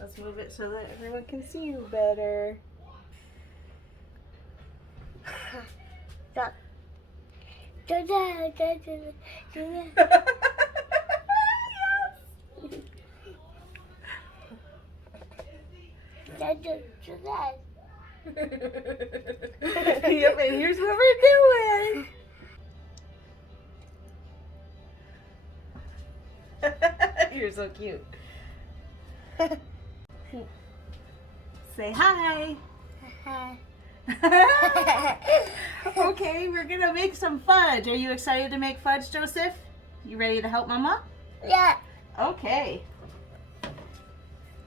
Let's move it so that everyone can see you better. Stop. Yep, and here's what we're doing. You're so cute. Say hi. Okay, we're gonna make some fudge. Are you excited to make fudge, Joseph? You ready to help Mama? Yeah. Okay.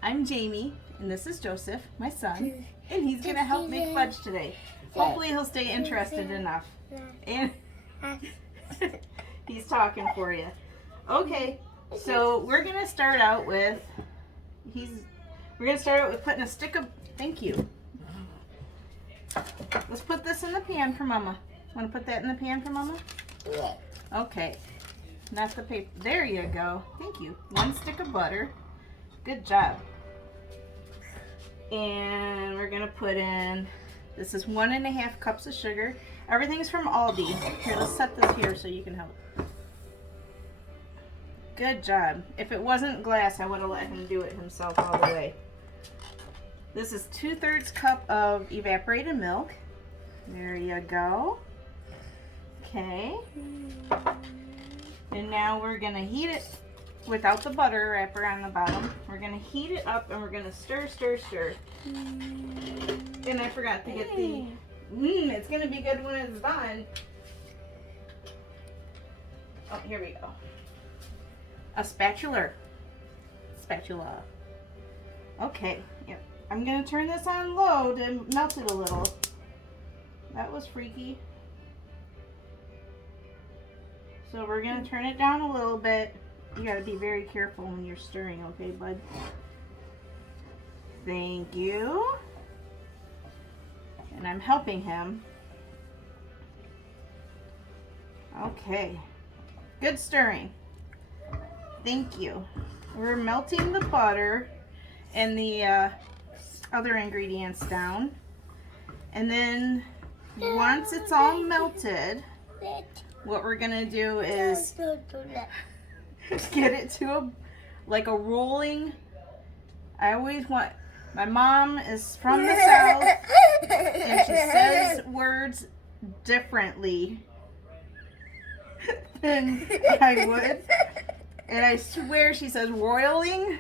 I'm Jamie, and this is Joseph, my son, and he's gonna help make fudge today. Hopefully he'll stay interested enough. And he's talking for you. Okay, so we're gonna start out with putting a stick of, thank you. Let's put this in the pan for Mama. Want to put that in the pan for Mama? Yeah. Okay. Not the paper. There you go. Thank you. 1 stick of butter. Good job. And we're going to put in, this is 1.5 cups of sugar. Everything's from Aldi. Here, let's set this here so you can help. Good job. If it wasn't glass, I would have let him do it himself all the way. This is 2/3 cup of evaporated milk. There you go. Okay. And now we're going to heat it without the butter wrapper on the bottom. We're going to heat it up and we're going to stir, stir, stir. And I forgot to get the, it's going to be good when it's done. Oh, here we go. A spatula. Okay, yep. I'm going to turn this on low to melt it a little. That was freaky. So we're going to turn it down a little bit. You got to be very careful when you're stirring, okay, bud? Thank you. And I'm helping him. Okay. Good stirring. Thank you. We're melting the butter and the other ingredients down. And then once it's all melted, what we're going to do is get it to a rolling. I always want, my mom is from the South and she says words differently than I would. And I swear she says roiling.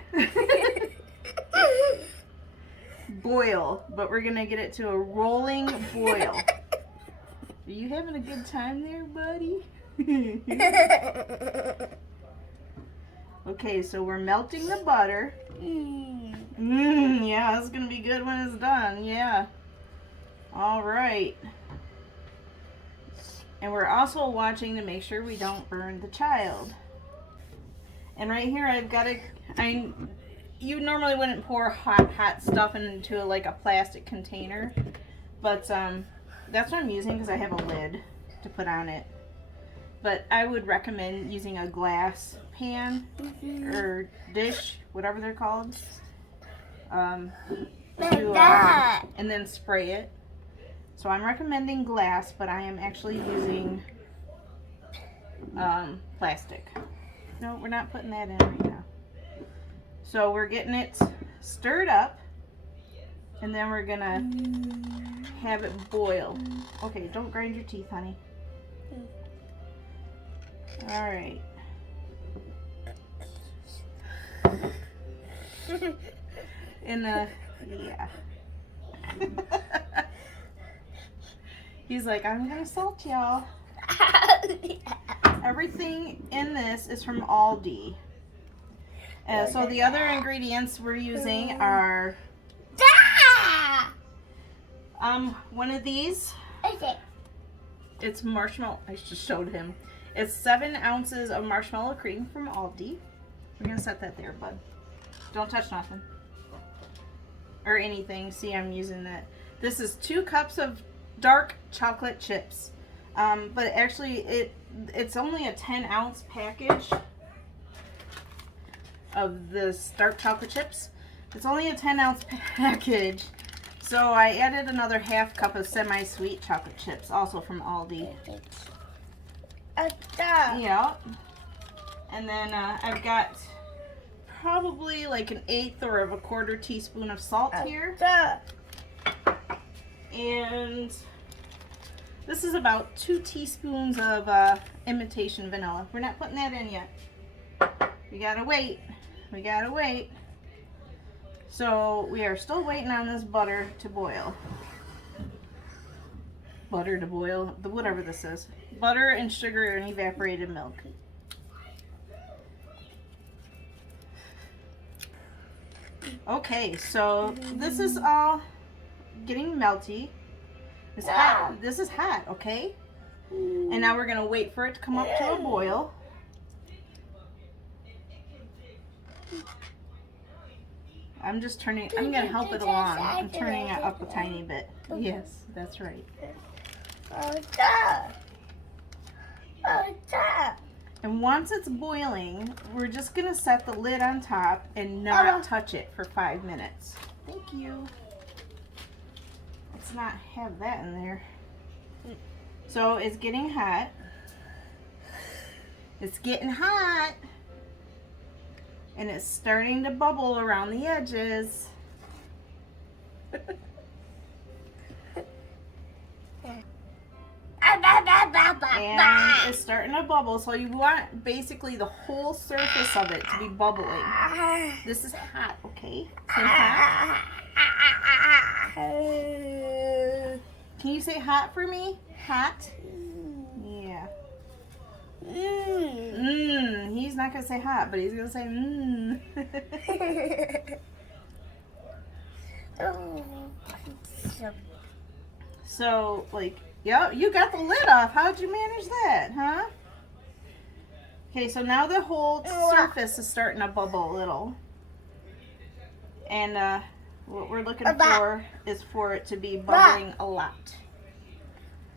Boil, but we're gonna get it to a rolling boil. Are you having a good time there, buddy? Okay, so we're melting the butter. Yeah, it's gonna be good when it's done. Yeah. All right. And we're also watching to make sure we don't burn the child. And right here I've got you normally wouldn't pour hot stuff into a plastic container, but that's what I'm using because I have a lid to put on it. But I would recommend using a glass pan or dish, whatever they're called, and then spray it. So I'm recommending glass, but I am actually using plastic. No, we're not putting that in right now. So we're getting it stirred up, and then we're gonna have it boil. Okay, don't grind your teeth, honey. All right. Yeah. He's like, I'm gonna salt y'all. Everything in this is from Aldi. So the other ingredients we're using are one of these. It's marshmallow. I just showed him. It's 7 ounces of marshmallow cream from Aldi. We're gonna set that there, bud. Don't touch nothing or anything. See, I'm using that. This is 2 cups of dark chocolate chips. But actually it's only a 10-ounce package. of this dark chocolate chips. It's only a 10-ounce package. So I added another half cup of semi-sweet chocolate chips, also from Aldi. Yeah. And then I've got probably like an 1/8 or a 1/4 teaspoon of salt here. And this is about 2 teaspoons of imitation vanilla. We're not putting that in yet. We gotta wait. We gotta wait. So we are still waiting on this butter to boil. Butter to boil, whatever this is. Butter and sugar and evaporated milk. Okay, so this is all getting melty. It's hot. This is hot, okay? And now we're gonna wait for it to come up to a boil. I'm gonna help it along. I'm turning it up a tiny bit. Yes, that's right. And once it's boiling, we're just gonna set the lid on top and not touch it for 5 minutes. Thank you. Let's not have that in there. So it's getting hot. It's getting hot. And it's starting to bubble around the edges. And it's starting to bubble, so you want basically the whole surface of it to be bubbling. This is hot, okay? Say hot. Can you say hot for me? Hot? Yeah. He's not gonna say hot, but he's gonna say So, like, yeah, you got the lid off. How'd you manage that, huh? Okay, so now the whole surface is starting to bubble a little. And what we're looking for is for it to be bubbling a lot.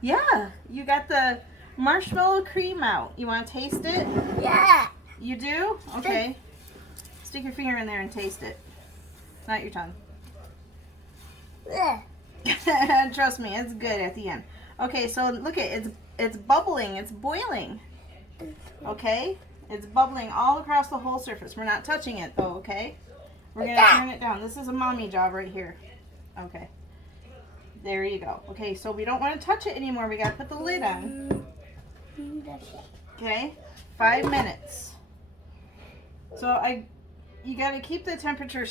Yeah, you got the marshmallow cream out. You want to taste it? Yeah. You do? Okay. Stick your finger in there and taste it. Not your tongue. Trust me, it's good at the end. Okay, so look at it's bubbling, it's boiling. Okay? It's bubbling all across the whole surface. We're not touching it though, okay? We're gonna turn it down. This is a mommy job right here. Okay. There you go. Okay, so we don't want to touch it anymore. We gotta put the lid on. Okay? 5 minutes. So you gotta keep the temperature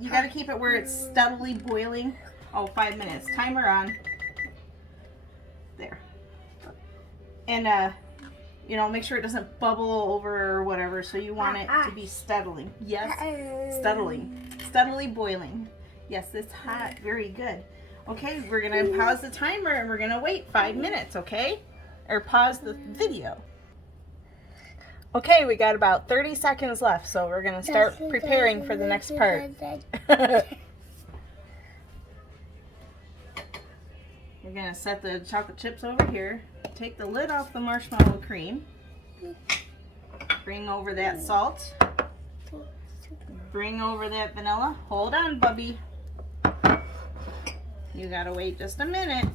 you gotta keep it where it's steadily boiling. Oh, 5 minutes. Timer on. There. And make sure it doesn't bubble over or whatever. So you want it to be steadily. Yes, steadily boiling. Yes, it's hot. Very good. Okay, we're gonna pause the timer and we're gonna wait 5 minutes. Okay, or pause the video. Okay, we got about 30 seconds left, so we're gonna start preparing for the next part. We're gonna set the chocolate chips over here. Take the lid off the marshmallow cream. Bring over that salt. Bring over that vanilla. Hold on, Bubby. You gotta wait just a minute.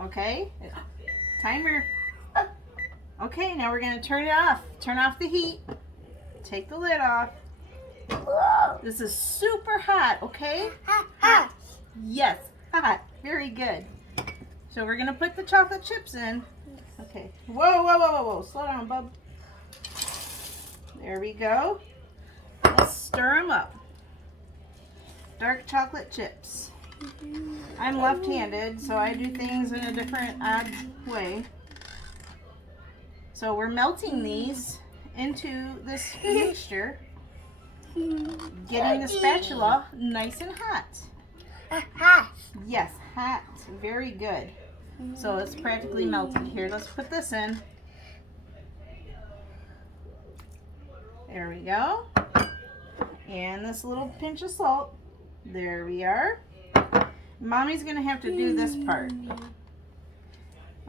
Okay. Timer. Okay, now we're gonna turn it off. Turn off the heat. Take the lid off. This is super hot, okay? Hot. Yes, hot. Very good. So we're gonna put the chocolate chips in. Okay. Whoa. Slow down, bub. There we go. Let's stir them up. Dark chocolate chips. I'm left-handed, so I do things in a different, odd way. So we're melting these into this mixture. Getting the spatula nice and hot. Yes, hot. Very good. So it's practically melted. Here, let's put this in. There we go. And this little pinch of salt. There we are. Mommy's going to have to do this part.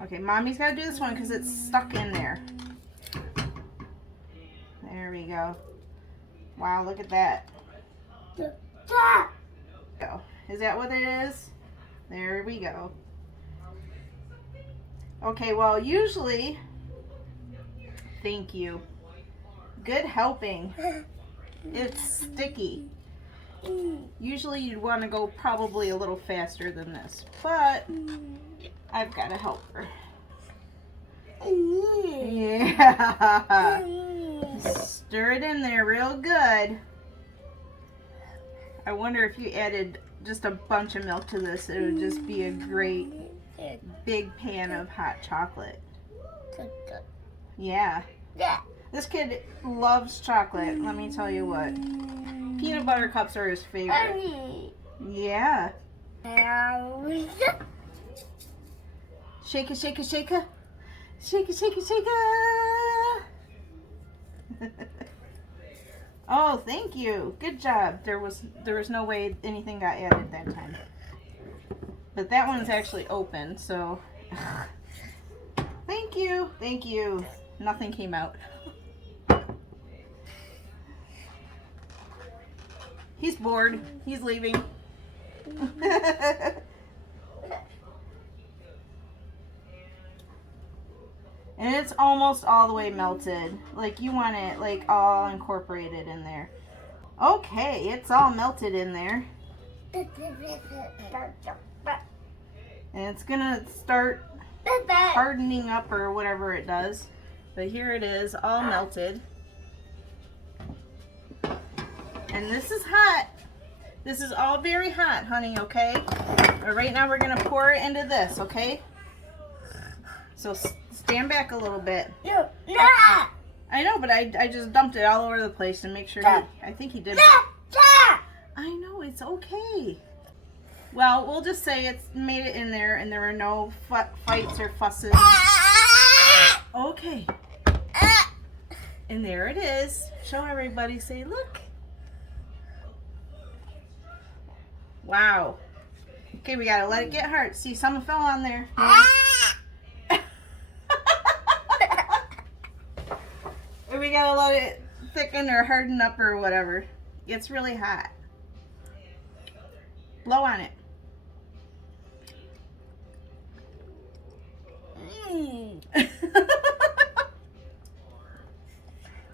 Okay, Mommy's got to do this one because it's stuck in there. There we go. Wow, look at that. Go. Is that what it is? There we go. Okay, well, usually, thank you. Good helping. It's sticky. Usually you'd want to go probably a little faster than this, but I've got a helper. Yeah. Stir it in there real good. I wonder if you added just a bunch of milk to this, it would just be a great big pan of hot chocolate. Yeah. This kid loves chocolate, let me tell you what. Peanut butter cups are his favorite. Yeah. Shake it, shake it, shake it. Shake it, shake it, shake it. Oh, thank you. Good job. There was no way anything got added that time. But that one's actually open, so thank you. Thank you. Nothing came out. He's bored. He's leaving. And it's almost all the way melted. Like, you want it like all incorporated in there. Okay, it's all melted in there. And it's gonna start hardening up or whatever it does. But here it is, all melted. And this is hot. This is all very hot, honey, okay? But right now we're gonna pour it into this, okay? So stand back a little bit. No. I know, but I just dumped it all over the place to make sure I think he did. I know, it's okay. Well, we'll just say it's made it in there and there were no fights or fusses. Okay. And there it is. Show everybody, say, look. Wow. Okay, we gotta let it get hard. See, some fell on there. We gotta let it thicken or harden up or whatever. It's really hot. Blow on it.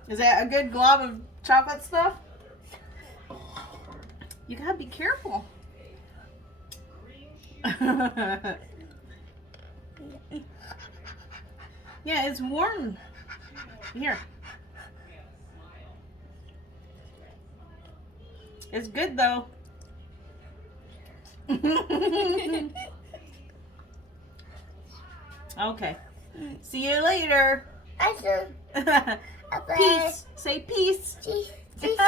Is that a good glob of chocolate stuff? You gotta be careful. Yeah, it's warm. Here. It's good though. Okay. See you later. Peace. Say peace. Peace.